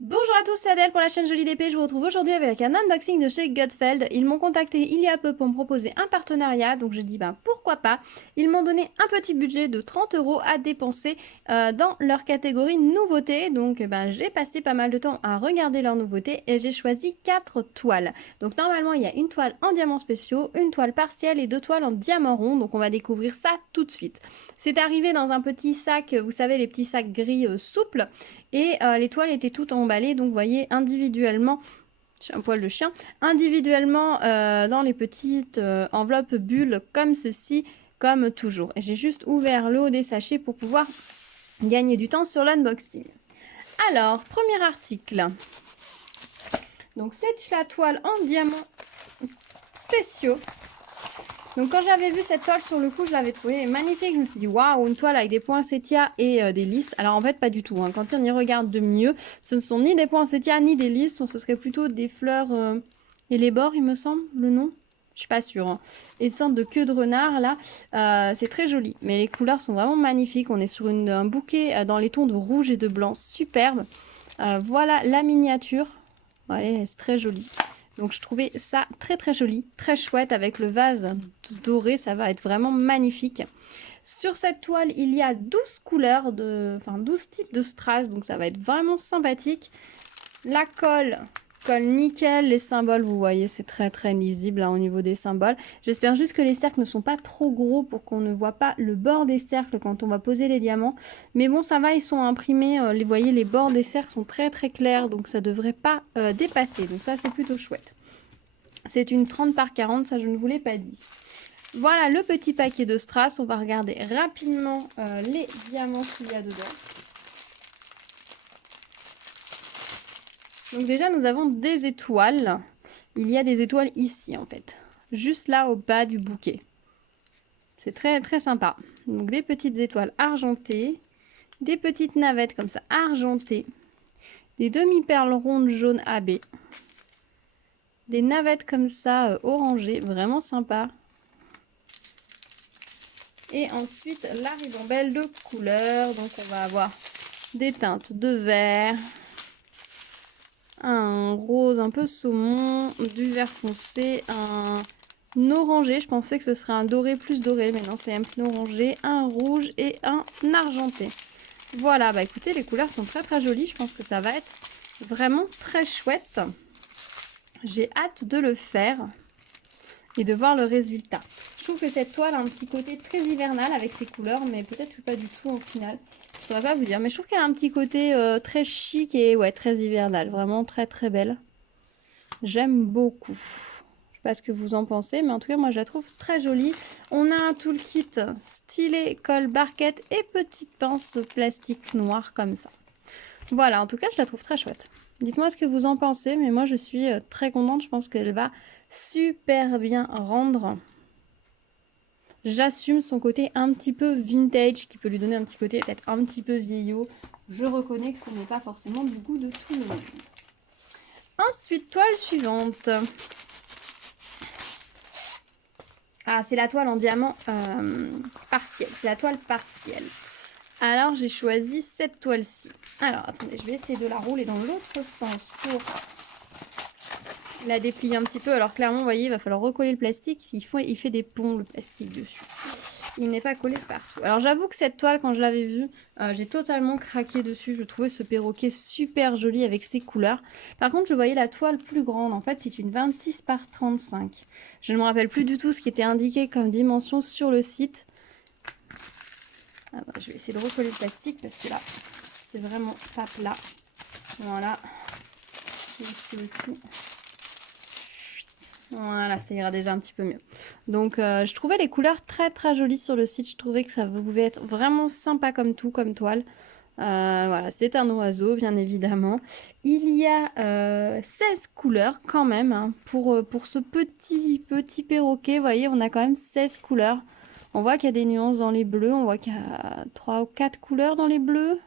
Bonjour à tous, c'est Adèle pour la chaîne Jolie d'épée. Je vous retrouve aujourd'hui avec un unboxing de chez Gutfeld. Ils m'ont contacté il y a peu pour me proposer un partenariat, donc j'ai dit pourquoi pas. Ils m'ont donné un petit budget de 30 € à dépenser dans leur catégorie nouveautés. Donc j'ai passé pas mal de temps à regarder leurs nouveautés et j'ai choisi 4 toiles. Donc normalement il y a une toile en diamants spéciaux, une toile partielle et 2 toiles en diamant rond. Donc on va découvrir ça tout de suite. C'est arrivé dans un petit sac, vous savez les petits sacs gris souples. Et les toiles étaient toutes emballées, donc vous voyez individuellement, un poil de chien, individuellement dans les petites enveloppes bulles comme ceci, comme toujours. Et j'ai juste ouvert le haut des sachets pour pouvoir gagner du temps sur l'unboxing. Alors, premier article. Donc c'est la toile en diamants spéciaux. Donc quand j'avais vu cette toile sur le coup, je l'avais trouvée magnifique. Je me suis dit waouh, une toile avec des poinsettias et des lys. Alors en fait pas du tout. Hein. Quand on y regarde de mieux, ce ne sont ni des poinsettias ni des lys. Ce serait plutôt des fleurs et les bords, il me semble, le nom. Je suis pas sûre. Hein. Et une sorte de queue de renard là. C'est très joli. Mais les couleurs sont vraiment magnifiques. On est sur un bouquet dans les tons de rouge et de blanc. Superbe. Voilà la miniature. Ouais, c'est très joli. Donc je trouvais ça très très joli, très chouette avec le vase doré, ça va être vraiment magnifique. Sur cette toile, il y a 12 couleurs, 12 types de strass, donc ça va être vraiment sympathique. La colle nickel, les symboles, vous voyez, c'est très très lisible hein, au niveau des symboles. J'espère juste que les cercles ne sont pas trop gros pour qu'on ne voit pas le bord des cercles quand on va poser les diamants. Mais bon, ça va, ils sont imprimés, vous voyez, les bords des cercles sont très très clairs, donc ça ne devrait pas dépasser. Donc ça, c'est plutôt chouette. C'est une 30 par 40, ça je ne vous l'ai pas dit. Voilà le petit paquet de strass. On va regarder rapidement les diamants qu'il y a dedans. Donc déjà, nous avons des étoiles. Il y a des étoiles ici, en fait. Juste là, au bas du bouquet. C'est très, très sympa. Donc des petites étoiles argentées. Des petites navettes comme ça, argentées. Des demi-perles rondes jaunes AB. Des navettes comme ça, orangées. Vraiment sympa. Et ensuite, la ribambelle de couleurs. Donc, on va avoir des teintes de vert, un rose un peu saumon, du vert foncé, un orangé. Je pensais que ce serait un doré plus doré, mais non, c'est un orangé, un rouge et un argenté. Voilà, bah écoutez, les couleurs sont très très jolies. Je pense que ça va être vraiment très chouette. J'ai hâte de le faire et de voir le résultat. Je trouve que cette toile a un petit côté très hivernal avec ses couleurs, mais peut-être que pas du tout au final. Je ne saurais pas vous dire, mais je trouve qu'elle a un petit côté très chic et ouais, très hivernal. Vraiment très très belle. J'aime beaucoup. Je sais pas ce que vous en pensez, mais en tout cas, moi je la trouve très jolie. On a un toolkit stylet, colle, barquette et petite pince plastique noire comme ça. Voilà, en tout cas, je la trouve très chouette. Dites-moi ce que vous en pensez, mais moi je suis très contente. Je pense qu'elle va super bien rendre. J'assume son côté un petit peu vintage, qui peut lui donner un petit côté peut-être un petit peu vieillot. Je reconnais que ce n'est pas forcément du goût de tout le monde. Ensuite, toile suivante. Ah, c'est la toile en diamant partiel. C'est la toile partielle. Alors, j'ai choisi cette toile-ci. Alors, attendez, je vais essayer de la rouler dans l'autre sens pour la déplier un petit peu. Alors, clairement, vous voyez, il va falloir recoller le plastique. Il fait des ponts, le plastique, dessus. Il n'est pas collé partout. Alors, j'avoue que cette toile, quand je l'avais vue, j'ai totalement craqué dessus. Je trouvais ce perroquet super joli avec ses couleurs. Par contre, je voyais la toile plus grande. En fait, c'est une 26 par 35. Je ne me rappelle plus du tout ce qui était indiqué comme dimension sur le site. Ah bah, je vais essayer de recoller le plastique parce que là, c'est vraiment pas plat. Voilà. Ici aussi. Voilà, ça ira déjà un petit peu mieux. Donc, je trouvais les couleurs très très jolies sur le site. Je trouvais que ça pouvait être vraiment sympa comme tout, comme toile. Voilà, c'est un oiseau, bien évidemment. Il y a 16 couleurs quand même. Hein, pour ce petit perroquet, vous voyez, on a quand même 16 couleurs. On voit qu'il y a des nuances dans les bleus. On voit qu'il y a 3 ou 4 couleurs dans les bleus.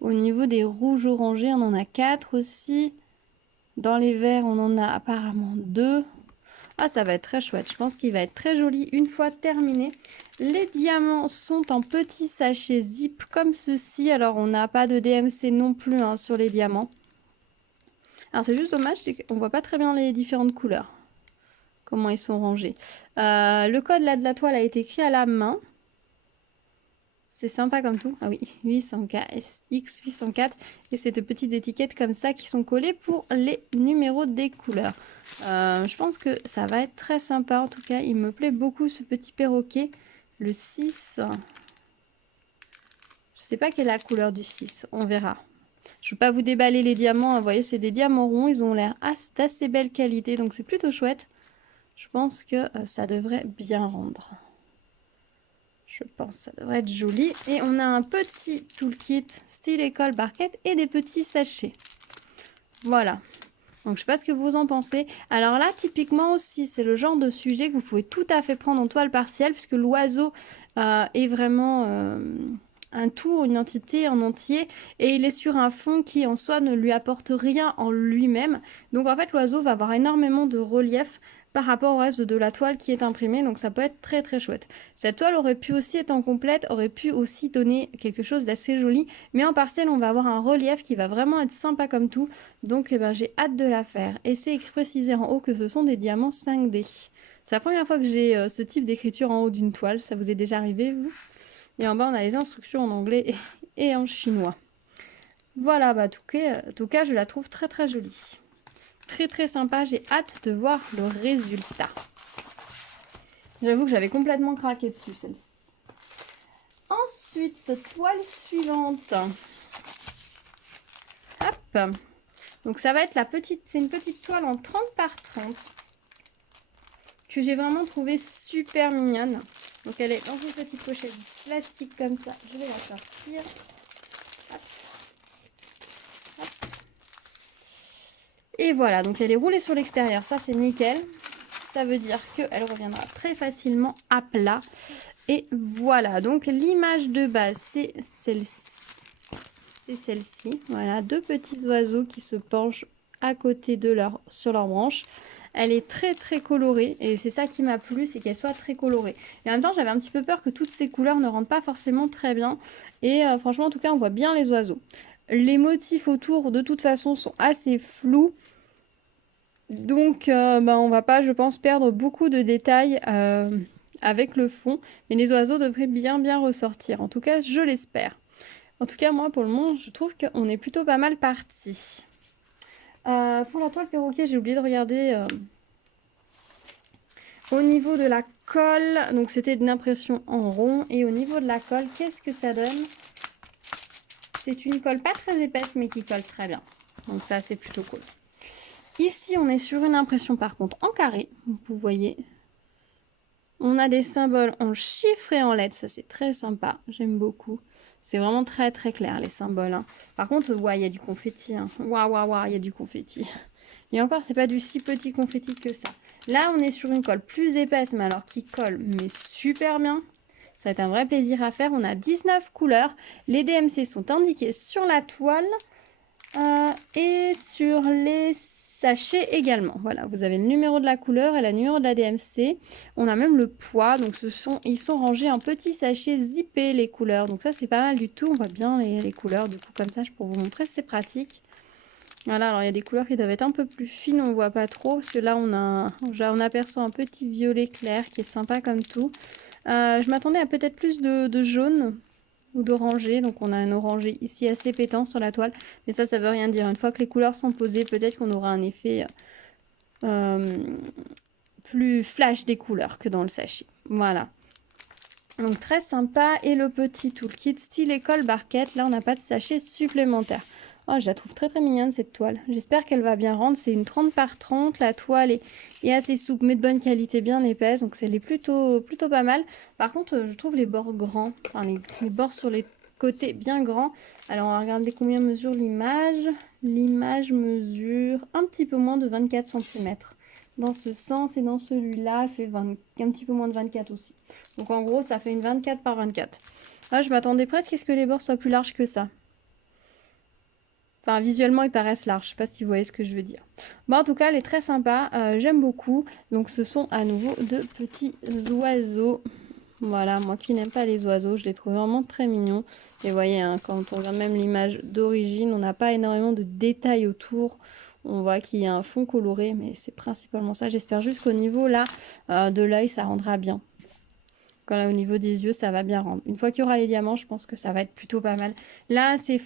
Au niveau des rouges orangés, on en a 4 aussi. Dans les verts, on en a apparemment 2. Ah, ça va être très chouette. Je pense qu'il va être très joli une fois terminé. Les diamants sont en petits sachets zip comme ceci. Alors, on n'a pas de DMC non plus hein, sur les diamants. Alors c'est juste dommage, c'est qu'on voit pas très bien les différentes couleurs. Comment ils sont rangés. Le code là de la toile a été écrit à la main. C'est sympa comme tout. Ah oui, 800K, X804. Et cette petite étiquette comme ça qui sont collées pour les numéros des couleurs. Je pense que ça va être très sympa. En tout cas, il me plaît beaucoup ce petit perroquet. Le 6. Je sais pas quelle est la couleur du 6. On verra. Je ne vais pas vous déballer les diamants. Vous voyez, c'est des diamants ronds. Ils ont l'air d'assez belle qualité. Donc, c'est plutôt chouette. Je pense que ça devrait bien rendre. Je pense que ça devrait être joli. Et on a un petit toolkit style école barquette et des petits sachets. Voilà. Donc, je sais pas ce que vous en pensez. Alors là, typiquement aussi, c'est le genre de sujet que vous pouvez tout à fait prendre en toile partielle puisque l'oiseau est vraiment un tout, une entité en entier. Et il est sur un fond qui, en soi, ne lui apporte rien en lui-même. Donc, en fait, l'oiseau va avoir énormément de relief par rapport au reste de la toile qui est imprimée, donc ça peut être très très chouette. Cette toile aurait pu aussi être en complète, aurait pu aussi donner quelque chose d'assez joli, mais en partiel on va avoir un relief qui va vraiment être sympa comme tout, donc eh ben, j'ai hâte de la faire. Et c'est écrit précisé en haut que ce sont des diamants 5D. C'est la première fois que j'ai ce type d'écriture en haut d'une toile, ça vous est déjà arrivé vous? Et en bas on a les instructions en anglais et en chinois. Voilà, bah, en tout cas je la trouve très très jolie. Très très sympa, j'ai hâte de voir le résultat. J'avoue que j'avais complètement craqué dessus celle-ci. Ensuite, toile suivante. Hop. Donc ça va être c'est une petite toile en 30 par 30 que j'ai vraiment trouvé super mignonne. Donc elle est dans une petite pochette plastique comme ça. Je vais la sortir. Hop. Hop. Et voilà, donc elle est roulée sur l'extérieur, ça c'est nickel. Ça veut dire qu'elle reviendra très facilement à plat. Et voilà, donc l'image de base, c'est celle-ci. C'est celle-ci. Voilà, deux petits oiseaux qui se penchent à côté de sur leurs branches. Elle est très très colorée et c'est ça qui m'a plu, c'est qu'elle soit très colorée. Et en même temps, j'avais un petit peu peur que toutes ces couleurs ne rentrent pas forcément très bien. Et franchement, en tout cas, on voit bien les oiseaux. Les motifs autour, de toute façon, sont assez flous. Donc, on va pas, je pense, perdre beaucoup de détails avec le fond. Mais les oiseaux devraient bien ressortir. En tout cas, je l'espère. En tout cas, moi, pour le moment, je trouve qu'on est plutôt pas mal parti. Pour la toile perroquet, j'ai oublié de regarder au niveau de la colle. Donc, c'était une impression en rond. Et au niveau de la colle, qu'est-ce que ça donne? C'est une colle pas très épaisse, mais qui colle très bien. Donc, ça, c'est plutôt cool. Ici, on est sur une impression, par contre, en carré. Vous voyez. On a des symboles en chiffres et en lettres. Ça, c'est très sympa. J'aime beaucoup. C'est vraiment très clair, les symboles. Hein. Par contre, ouais, il y a du confetti. Hein. Waouh, il y a du confetti. Et encore, c'est pas du si petit confetti que ça. Là, on est sur une colle plus épaisse, mais alors qui colle, mais super bien. Ça va être un vrai plaisir à faire. On a 19 couleurs. Les DMC sont indiqués sur la toile et sur les sachets également. Voilà, vous avez le numéro de la couleur et le numéro de la DMC. On a même le poids. Donc, ils sont rangés en petits sachets zippés, les couleurs. Donc, ça, c'est pas mal du tout. On voit bien les couleurs. Du coup, comme ça, je peux vous montrer. C'est pratique. Voilà, alors il y a des couleurs qui doivent être un peu plus fines, on voit pas trop, parce que là on aperçoit un petit violet clair qui est sympa comme tout. Je m'attendais à peut-être plus de jaune ou d'orangé, donc on a un orangé ici assez pétant sur la toile, mais ça veut rien dire. Une fois que les couleurs sont posées, peut-être qu'on aura un effet plus flash des couleurs que dans le sachet. Voilà. Donc très sympa, et le petit toolkit style école barquette, là on n'a pas de sachet supplémentaire. Oh, je la trouve très mignonne cette toile. J'espère qu'elle va bien rendre. C'est une 30 par 30. La toile est assez souple mais de bonne qualité, bien épaisse. Donc elle est plutôt pas mal. Par contre, je trouve les bords grands. Enfin, les bords sur les côtés bien grands. Alors on va regarder combien mesure l'image. L'image mesure un petit peu moins de 24 cm. Dans ce sens et dans celui-là, elle fait un petit peu moins de 24 aussi. Donc en gros, ça fait une 24 par 24. Là, je m'attendais presque à ce que les bords soient plus larges que ça. Enfin, visuellement, ils paraissent larges. Je sais pas si vous voyez ce que je veux dire. Bon, en tout cas, elle est très sympa. J'aime beaucoup. Donc, ce sont à nouveau de petits oiseaux. Voilà, moi qui n'aime pas les oiseaux, je les trouve vraiment très mignons. Et vous voyez, hein, quand on regarde même l'image d'origine, on n'a pas énormément de détails autour. On voit qu'il y a un fond coloré, mais c'est principalement ça. J'espère juste qu'au niveau là de l'œil, ça rendra bien. Quand là, au niveau des yeux, ça va bien rendre. Une fois qu'il y aura les diamants, je pense que ça va être plutôt pas mal. Là, c'est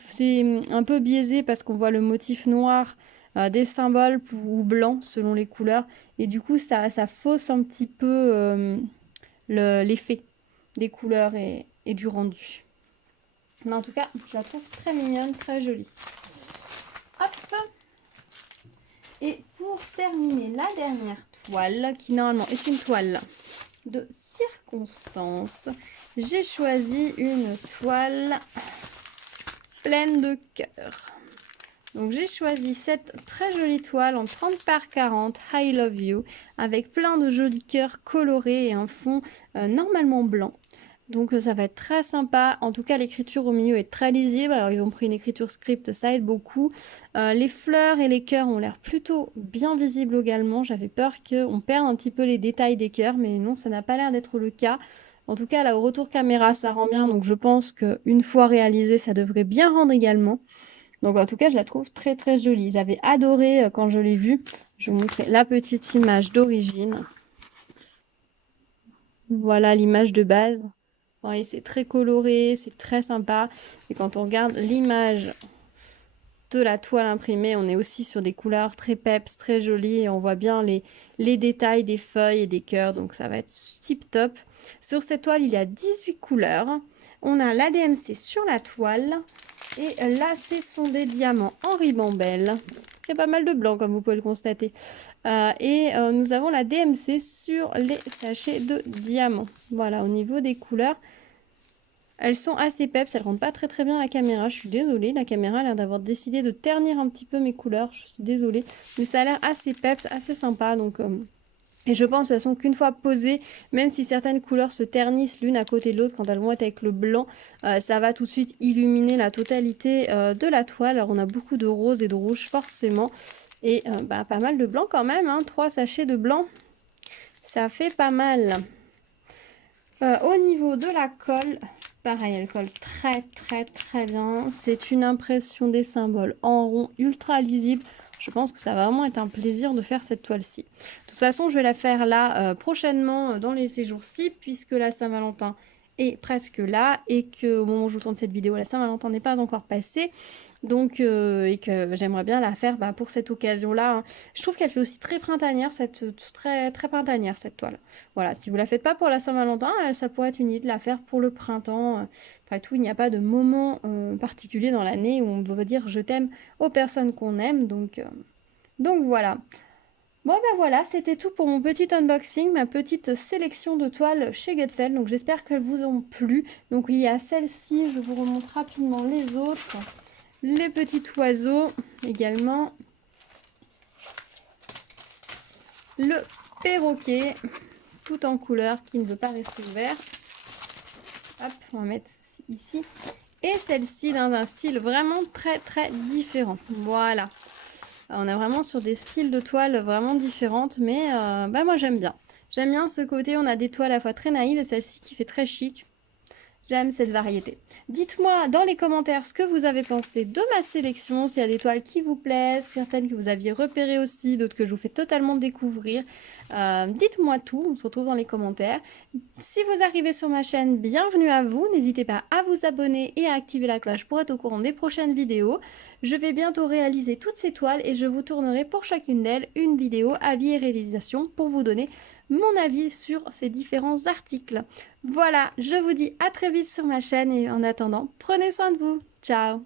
un peu biaisé parce qu'on voit le motif noir des symboles ou blanc selon les couleurs. Et du coup, ça fausse un petit peu l'effet des couleurs et du rendu. Mais en tout cas, je la trouve très mignonne, très jolie. Hop! Et pour terminer, la dernière toile, qui normalement est une toile de circonstance, j'ai choisi une toile pleine de cœurs. Donc j'ai choisi cette très jolie toile en 30 par 40 I Love You avec plein de jolis cœurs colorés et un fond normalement blanc. Donc ça va être très sympa. En tout cas, l'écriture au milieu est très lisible. Alors ils ont pris une écriture script, ça aide beaucoup. Les fleurs et les cœurs ont l'air plutôt bien visibles également. J'avais peur qu'on perde un petit peu les détails des cœurs, mais non, ça n'a pas l'air d'être le cas. En tout cas, là, au retour caméra, ça rend bien. Donc je pense qu'une fois réalisé, ça devrait bien rendre également. Donc en tout cas, je la trouve très très jolie. J'avais adoré quand je l'ai vue. Je vous montrer la petite image d'origine. Voilà l'image de base. Ouais, c'est très coloré, c'est très sympa. Et quand on regarde l'image de la toile imprimée, on est aussi sur des couleurs très peps, très jolies. Et on voit bien les détails des feuilles et des cœurs. Donc ça va être tip top. Sur cette toile, il y a 18 couleurs. On a l'ADMC sur la toile. Et là, ce sont des diamants en ribambelle. Il y a pas mal de blanc, comme vous pouvez le constater. Nous avons la DMC sur les sachets de diamants. Voilà, au niveau des couleurs, elles sont assez peps. Elles ne rendent pas très très bien à la caméra. Je suis désolée, la caméra a l'air d'avoir décidé de ternir un petit peu mes couleurs. Je suis désolée. Mais ça a l'air assez peps, assez sympa. Donc... Et je pense de toute façon qu'une fois posées, même si certaines couleurs se ternissent l'une à côté de l'autre quand elles vont être avec le blanc, ça va tout de suite illuminer la totalité de la toile. Alors on a beaucoup de rose et de rouge forcément. Et pas mal de blanc quand même, hein. 3 sachets de blanc, ça fait pas mal. Au niveau de la colle, pareil, elle colle très très très bien. C'est une impression des symboles en rond, ultra lisible. Je pense que ça va vraiment être un plaisir de faire cette toile-ci. De toute façon, je vais la faire là prochainement dans ces jours-ci, puisque la Saint-Valentin est presque là et qu'au moment où je vous tourne cette vidéo, la Saint-Valentin n'est pas encore passée. Donc, et que j'aimerais bien la faire pour cette occasion-là, hein. Je trouve qu'elle fait aussi très printanière, très, très printanière cette toile. Voilà, si vous la faites pas pour la Saint-Valentin, ça pourrait être une idée de la faire pour le printemps. Après tout, il n'y a pas de moment particulier dans l'année où on doit dire je t'aime aux personnes qu'on aime. Donc voilà. Bon ben voilà, c'était tout pour mon petit unboxing, ma petite sélection de toiles chez Gutfeld. Donc j'espère qu'elles vous ont plu. Donc il y a celle-ci, je vous remontre rapidement les autres. Les petits oiseaux également. Le perroquet, tout en couleur, qui ne veut pas rester ouvert. Hop, on va mettre ici. Et celle-ci dans un style vraiment très très différent. Voilà. On est vraiment sur des styles de toiles vraiment différentes, mais moi j'aime bien. J'aime bien ce côté, on a des toiles à la fois très naïves et celle-ci qui fait très chic. J'aime cette variété. Dites-moi dans les commentaires ce que vous avez pensé de ma sélection, s'il y a des toiles qui vous plaisent, certaines que vous aviez repérées aussi, d'autres que je vous fais totalement découvrir. Dites-moi tout, on se retrouve dans les commentaires. Si vous arrivez sur ma chaîne, bienvenue à vous. N'hésitez pas à vous abonner et à activer la cloche pour être au courant des prochaines vidéos. Je vais bientôt réaliser toutes ces toiles et je vous tournerai pour chacune d'elles une vidéo avis et réalisation pour vous donner mon avis sur ces différents articles. Voilà, je vous dis à très vite sur ma chaîne et en attendant, prenez soin de vous. Ciao!